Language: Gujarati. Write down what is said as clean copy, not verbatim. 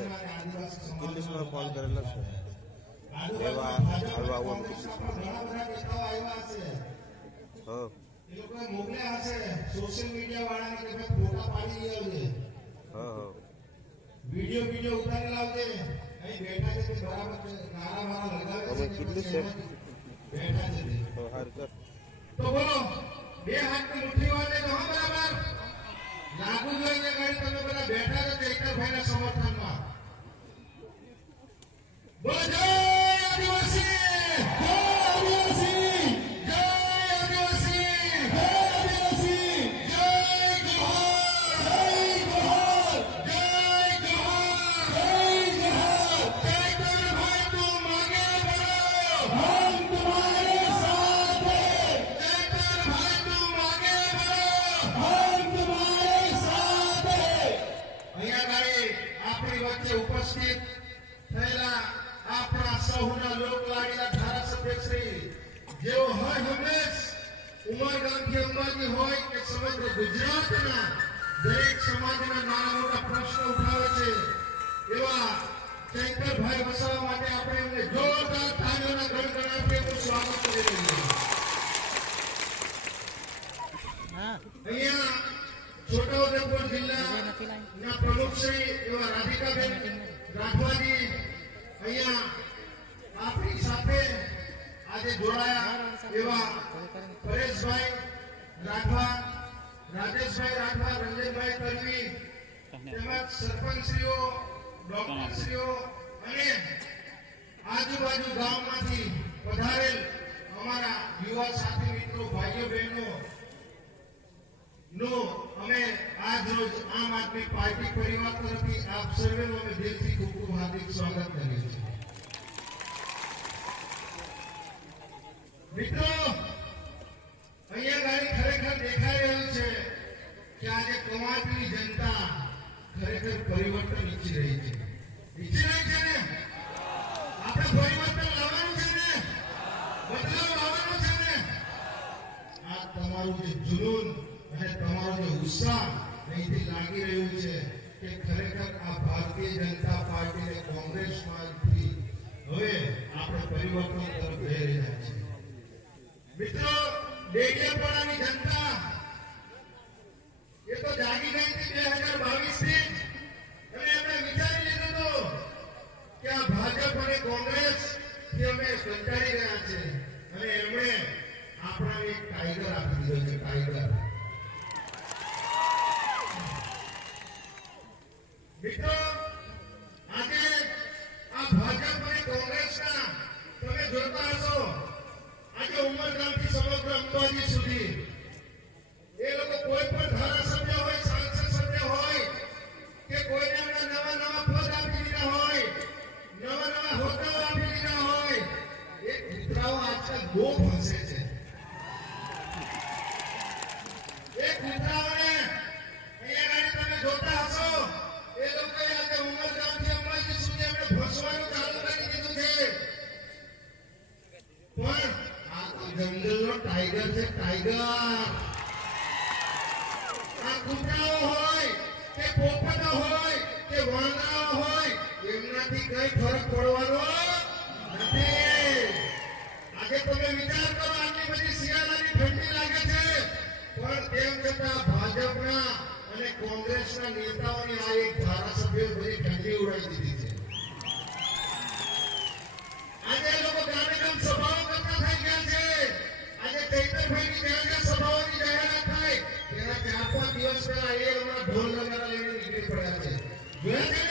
છે કિલ્લીસમાં ફોન કરેલો છે લેવા આવવા આવવાનું કિલ્લીસમાં હા એ લોકોએ મોકલ્યા હશે સોશિયલ મીડિયા વાળાને કે ભાઈ ફોટા પાડી આવજે હા વિડિયો ઉતારી લાવજે અહીં બેઠા છે તે બરાબર નારા મારા લગાવે હવે કેટલી છે બેઠા છે તો હારું કર તો બોલો બે હાથની મુઠ્ઠી વાળે તો હા બરાબર લાગુ જોઈને ગાડી તમે બધા બેઠા છો ચૈતરભાઈના સમર્થનમાં બોલો જય આદિવાસી જય આદિવાસી જય આદિવાસી જય આદિવાસી જય જોહાર જય જોહાર જય જોહાર ચૈતરભાઈ તું માગે બળો हम तुम्हारे साथ हैं चैतरभाई તું માગે બળો हम तुम्हारे साथ हैं અહીંયા ગાડી આપણી વચ્ચે ઉપસ્થિત થયેલા આપણા સૌના લોકલાડીલા ધારાસભ્ય શ્રી જેઓ હોય હંમેશ ઉમરગામથી અંબાજી હોય કે સમગ્ર ગુજરાતના દરેક સમાજના નાના મોટા પ્રશ્નો ઉઠાવે છે એવા ચૈતરભાઈ વસાવા માટે આપણે એમને જોરદાર તાળીઓના ગણગણાટથી એમનું સ્વાગત કરી રહ્યા અહીંયા છોટાઉદેપુર જિલ્લાના પ્રમુખ શ્રી એવા રાધિકાબેન રાઠવાની અહીંયા આપણી સાથે આજે જોડાયા એવા પરેશભાઈ રાઠવા રાજેશભાઈ રાઠવા રંજનભાઈ તરવી તેમજ સરપંચશ્રીઓ ડોક્ટરશ્રીઓ અને આજુબાજુ ગામમાંથી પધારેલ અમારા યુવા સાથી મિત્રો ભાઈઓ બહેનો નો અમે આજ રોજ આમ આદમી પાર્ટી પરિવાર તરફથી આપ સર્વેનો અમે દિલથી ખૂબ ખૂબ હાર્દિક સ્વાગત કરીએ છીએ મિત્રો અહીંયા ગાડી ખરેખર દેખાઈ રહ્યું છે કે આજે કવાંટની જનતા ખરેખર પરિવર્તન ઈચ્છી રહી છે ને આપણે પરિવર્તન લાવવાનું છે ને બદલાવ લાવવાનો છે ને આ તમારું જે જુનૂન અને તમારો જે ઉત્સાહ અહીંથી લાગી રહ્યું છે કે ખરેખર આ ભારતીય જનતા પાર્ટી અને કોંગ્રેસમાંથી હવે આપણે પરિવર્તન તરફ જઈ રહ્યા છીએ મિત્રો ડેડિયાપાડાની જનતા એ તો જાગી ગઈ હતી 2022 થી અને એમણે વિચારી લીધું હતું કે આ ભાજપ અને કોંગ્રેસ થી અમે કંટાળી ગયા છે અને એમણે આપણાને એક ટાઈગર આપી દીધો છે ટાઈગર મિત્રો આજે આ ભાજપ અને કોંગ્રેસના તમે જોતા હશો આજે ઉમરગામથી સમગ્ર અંબાજી સુધી એ લોકો કોઈ પણ ધારાસભ્ય હોય સાંસદ સભ્ય હોય કે કોઈને નવા નવા પદ આપી દીધા હોય નવા હોદ્દાઓ આપી દીધા હોય એ કૂતરાઓ આજકાલ બહુ ફસે છે એ કૂતરાઓને અહીંયા તમે જોતા હશો એ લોકોએ આજે ઉમરગામથી અંબાજી સુધી એમણે ફસવાનું ચાલુ કરી દીધું છે પણ આ તો જંગલનો ટાઈગર છે ટાઈગર આ કૂતરાઓ હોય કે પોપટો હોય કે વાંદરાઓ હોય એમનાથી કઈ ફરક પડવાનો નથી આજે તમે વિચાર કરો આટલી બધી શિયાળાની ઠંડી લાગે છે પણ તેમ છતાં ભાજપના અને કોંગ્રેસના નેતાઓની આ એક ધારાસભ્ય બધી ઠંડી ઉડાવી દીધી છે આજે એ લોકો ગામે ગામ સભાઓ કરતા થઈ ગયા છે આજે ચૈતરભાઈની જ્યાં સભાઓની જાહેરાત થાય તેના 4-5 દિવસ પહેલા એ હમણાં ઢોલ નગારા લઈને નીકળી પડ્યા છે જોયા છે